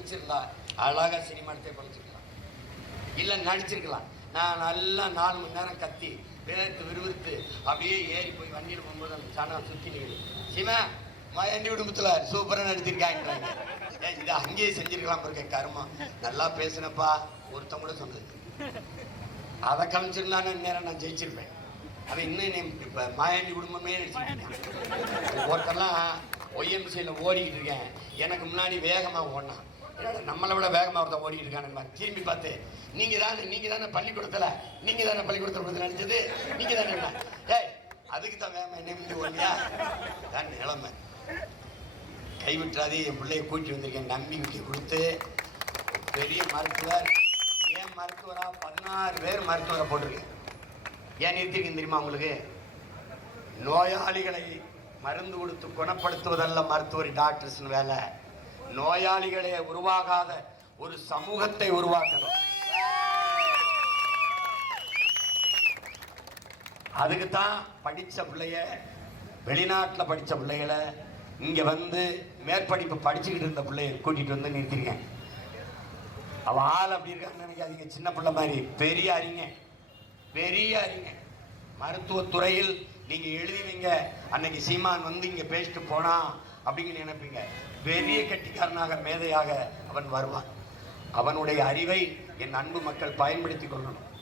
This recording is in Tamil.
நடிச்சிருந்தா அழகா சினிமா எடுத்தே படிச்சிருக்கலாம். இல்லை நடிச்சிருக்கலாம். நான் நல்லா நாலு மணி நேரம் கத்தி விரத்து விறுவிறுத்து அப்படியே ஏறி போய் வண்டியில் போகும்போது அந்த சேனல் சுற்றி நிற்குது சிமா மயண்டி குடும்பத்துல சூப்பரா நடிச்சிருக்காங்க ஏய் இது அங்கேயே செஞ்சிருக்கலாம் இருக்க கருமம் நல்லா பேசுனப்பா ஒருத்தன் கூட சொன்னது. அதை கலைச்சிருந்தானே நேரம் நான் ஜெயிச்சிருப்பேன். அவன் இன்னும் இப்போ மாயாண்டி குடும்பமே நடிச்சிருக்கேன் ஒருத்தெல்லாம் ஒய்எம்சியில் ஓடிக்கிட்டு இருக்கேன். எனக்கு முன்னாடி வேகமாக ஓடினான். என்னடா நம்மளை விட வேகமாக ஒருத்தன் ஓடிட்டு இருக்கான்னு திரும்பி பார்த்து நீங்க தானே நீங்க தானே பள்ளிக்கூடத்தில் நீங்க தானே பள்ளிக்கூடத்தில் கொடுத்து நினச்சது? நீங்க தானே ஏய் அதுக்கு தான் வேகமா என்ன ஓடியா தான் நிலைமை. கைவிட்டுறாதே என் பிள்ளைய கூட்டி வந்திருக்கேன். நம்பிக்கை கொடுத்து பெரிய மருத்துவர் ஏன் மருத்துவரா? பதினாறு பேர் மருத்துவரை போட்டிருக்கேன் ஏன் நிறுத்திருக்கேன் தெரியுமா உங்களுக்கு? நோயாளிகளை மருந்து கொடுத்து குணப்படுத்துவதல்ல மருத்துவர் டாக்டர்ஸ்னு வேலை. நோயாளிகளே உருவாகாத ஒரு சமூகத்தை உருவாக்கணும். அதுக்கு தான் படித்த பிள்ளைய வெளிநாட்டில் படித்த பிள்ளைகளை இங்கே வந்து மேற்படிப்பு படிச்சுக்கிட்டு இருந்த பிள்ளைய கூட்டிகிட்டு வந்து நிறுத்திருக்கேன் அவள் ஆள் அப்படி இருக்கான்னு நினைக்காதீங்க. சின்ன பிள்ளை மாதிரி. பெரிய அறிஞர் பெரிய அறிஞர் மருத்துவத்துறையில் நீங்க எழுதிவீங்க அன்னைக்கு சீமான் வந்து இங்க பேசிட்டு போனா அப்படின்னு நினைப்பீங்க. பெரிய கட்டிக்காரனாக மேதையாக அவன் வருவான். அவனுடைய அறிவை என் அன்பு மக்கள் பயன்படுத்திக் கொள்ளணும்.